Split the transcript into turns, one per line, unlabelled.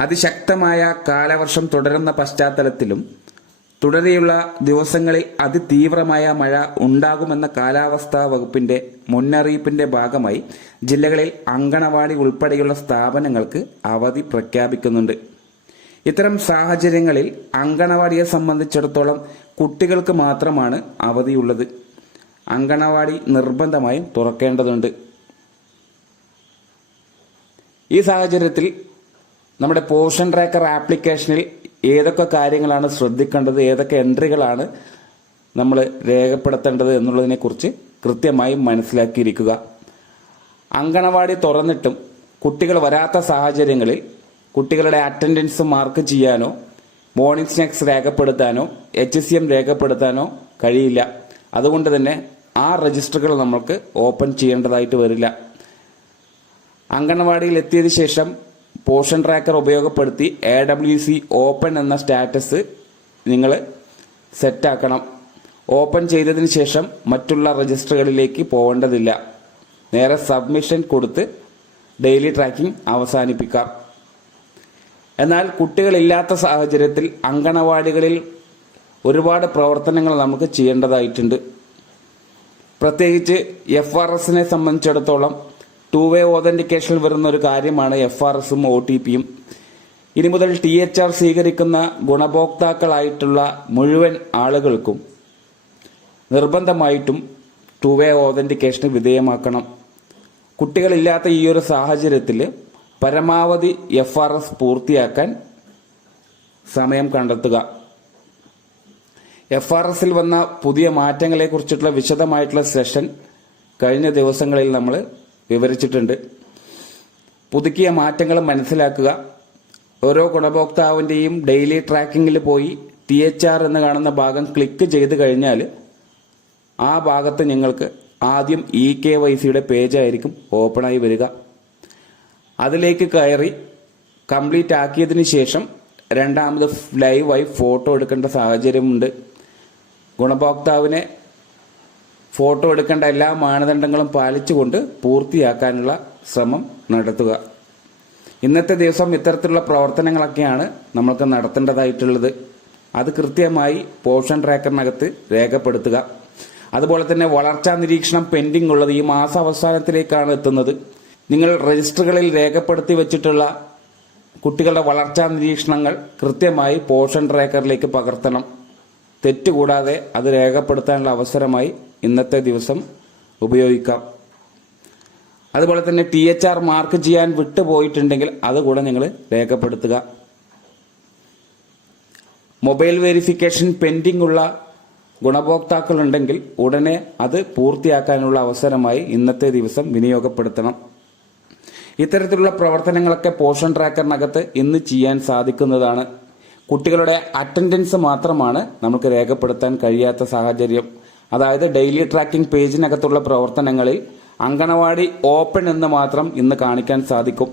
അതിശക്തമായ കാലവർഷം തുടരുന്ന പശ്ചാത്തലത്തിലും തുടരെയുള്ള ദിവസങ്ങളിൽ അതിതീവ്രമായ മഴ ഉണ്ടാകുമെന്ന കാലാവസ്ഥാ വകുപ്പിന്റെ മുന്നറിയിപ്പിന്റെ ഭാഗമായി ജില്ലകളിൽ അങ്കണവാടി ഉൾപ്പെടെയുള്ള സ്ഥാപനങ്ങൾക്ക് അവധി പ്രഖ്യാപിക്കുന്നുണ്ട്. ഇത്തരം സാഹചര്യങ്ങളിൽ അങ്കണവാടിയെ സംബന്ധിച്ചിടത്തോളം കുട്ടികൾക്ക് മാത്രമാണ് അവധിയുള്ളത്. അങ്കണവാടി നിർബന്ധമായും തുറക്കേണ്ടതുണ്ട്. ഈ സാഹചര്യത്തിൽ നമ്മുടെ പോഷൻ ട്രാക്കർ ആപ്ലിക്കേഷനിൽ ഏതൊക്കെ കാര്യങ്ങളാണ് ശ്രദ്ധിക്കേണ്ടത് ഏതൊക്കെ എൻട്രികളാണ് നമ്മൾ രേഖപ്പെടുത്തേണ്ടത് എന്നുള്ളതിനെ കുറിച്ച് കൃത്യമായി മനസ്സിലാക്കിയിരിക്കുക. അങ്കണവാടി തുറന്നിട്ടും കുട്ടികൾ വരാത്ത സാഹചര്യങ്ങളിൽ കുട്ടികളുടെ അറ്റൻഡൻസ് മാർക്ക് ചെയ്യാനോ മോർണിംഗ് സ്നാക്സ് രേഖപ്പെടുത്താനോ എച്ച് സി എം രേഖപ്പെടുത്താനോ കഴിയില്ല. അതുകൊണ്ട് തന്നെ ആ രജിസ്റ്ററുകൾ നമ്മൾക്ക് ഓപ്പൺ ചെയ്യേണ്ടതായിട്ട് വരില്ല. അങ്കണവാടിയിൽ എത്തിയതിനു ശേഷം പോഷൻ ട്രാക്കർ ഉപയോഗപ്പെടുത്തി എ ഡബ്ല്യു സി ഓപ്പൺ എന്ന സ്റ്റാറ്റസ് നിങ്ങൾ സെറ്റാക്കണം. ഓപ്പൺ ചെയ്തതിന് ശേഷം മറ്റുള്ള രജിസ്റ്ററുകളിലേക്ക് പോകേണ്ടതില്ല. നേരെ സബ്മിഷൻ കൊടുത്ത് ഡെയിലി ട്രാക്കിംഗ് അവസാനിപ്പിക്കാം. എന്നാൽ കുട്ടികളില്ലാത്ത സാഹചര്യത്തിൽ അങ്കണവാടികളിൽ ഒരുപാട് പ്രവർത്തനങ്ങൾ നമുക്ക് ചെയ്യേണ്ടതായിട്ടുണ്ട്. പ്രത്യേകിച്ച് എഫ് ആർ എസിനെ സംബന്ധിച്ചിടത്തോളം ടു വേ ഓതന്റിക്കേഷൻ വരുന്ന ഒരു കാര്യമാണ് എഫ് ആർ എസും ഒ ടി പിയും ഇനി മുതൽ ടി എച്ച് ആർ സ്വീകരിക്കുന്ന ഗുണഭോക്താക്കളായിട്ടുള്ള മുഴുവൻ ആളുകൾക്കും നിർബന്ധമായിട്ടും ടു വേ ഓതന്റിക്കേഷന് വിധേയമാക്കണം. കുട്ടികളില്ലാത്ത ഈ ഒരു സാഹചര്യത്തിൽ പരമാവധി എഫ് ആർ എസ് പൂർത്തിയാക്കാൻ സമയം കണ്ടെത്തുക. എഫ് ആർ എസിൽ വന്ന പുതിയ മാറ്റങ്ങളെ കുറിച്ചിട്ടുള്ള വിശദമായിട്ടുള്ള സെഷൻ കഴിഞ്ഞ ദിവസങ്ങളിൽ നമ്മൾ വിവരിച്ചിട്ടുണ്ട്. പുതുക്കിയ മാറ്റങ്ങൾ മനസ്സിലാക്കുക. ഓരോ ഗുണഭോക്താവിന്റെയും ഡെയിലി ട്രാക്കിങ്ങിൽ പോയി ടി എച്ച് ആർ എന്ന് കാണുന്ന ഭാഗം ക്ലിക്ക് ചെയ്ത് കഴിഞ്ഞാൽ ആ ഭാഗത്ത് നിങ്ങൾക്ക് ആദ്യം ഇ കെ വൈ സിയുടെ പേജായിരിക്കും ഓപ്പണായി വരിക. അതിലേക്ക് കയറി കംപ്ലീറ്റ് ആക്കിയതിന് ശേഷം രണ്ടാമത് ലൈവായി ഫോട്ടോ എടുക്കേണ്ട സാഹചര്യമുണ്ട്. ഗുണഭോക്താവിനെ ഫോട്ടോ എടുക്കേണ്ട എല്ലാ മാനദണ്ഡങ്ങളും പാലിച്ചുകൊണ്ട് പൂർത്തിയാക്കാനുള്ള ശ്രമം നടത്തുക. ഇന്നത്തെ ദിവസം ഇത്തരത്തിലുള്ള പ്രവർത്തനങ്ങളൊക്കെയാണ് നമ്മൾക്ക് നടത്തേണ്ടതായിട്ടുള്ളത്. അത് കൃത്യമായി പോഷൻ ട്രാക്കറിനകത്ത് രേഖപ്പെടുത്തുക. അതുപോലെ തന്നെ വളർച്ചാ നിരീക്ഷണം പെൻഡിംഗ് ഉള്ളത് ഈ മാസ അവസാനത്തിലേക്കാണ് എത്തുന്നത്. നിങ്ങൾ രജിസ്റ്ററുകളിൽ രേഖപ്പെടുത്തി വെച്ചിട്ടുള്ള കുട്ടികളുടെ വളർച്ചാ നിരീക്ഷണങ്ങൾ കൃത്യമായി പോഷൻ ട്രാക്കറിലേക്ക് പകർത്തണം. തെറ്റുകൂടാതെ അത് രേഖപ്പെടുത്താനുള്ള അവസരമായി ഇന്നത്തെ ദിവസം ഉപയോഗിക്കാം. അതുപോലെ തന്നെ ടി എച്ച് ആർ മാർക്ക് ചെയ്യാൻ വിട്ടുപോയിട്ടുണ്ടെങ്കിൽ അതുകൂടെ നിങ്ങൾ രേഖപ്പെടുത്തുക. മൊബൈൽ വെരിഫിക്കേഷൻ പെൻഡിംഗ് ഉള്ള ഗുണഭോക്താക്കളുണ്ടെങ്കിൽ ഉടനെ അത് പൂർത്തിയാക്കാനുള്ള അവസരമായി ഇന്നത്തെ ദിവസം വിനിയോഗപ്പെടുത്തണം. ഇത്തരത്തിലുള്ള പ്രവർത്തനങ്ങളൊക്കെ പോഷൻ ട്രാക്കറിനകത്ത് ഇന്ന് ചെയ്യാൻ സാധിക്കുന്നതാണ്. കുട്ടികളുടെ അറ്റൻഡൻസ് മാത്രമാണ് നമുക്ക് രേഖപ്പെടുത്താൻ കഴിയാത്ത സാഹചര്യം. അതായത് ഡെയിലി ട്രാക്കിംഗ് പേജിനകത്തുള്ള പ്രവർത്തനങ്ങളിൽ അങ്കണവാടി ഓപ്പൺ എന്ന് മാത്രം ഇന്ന് കാണിക്കാൻ സാധിക്കും.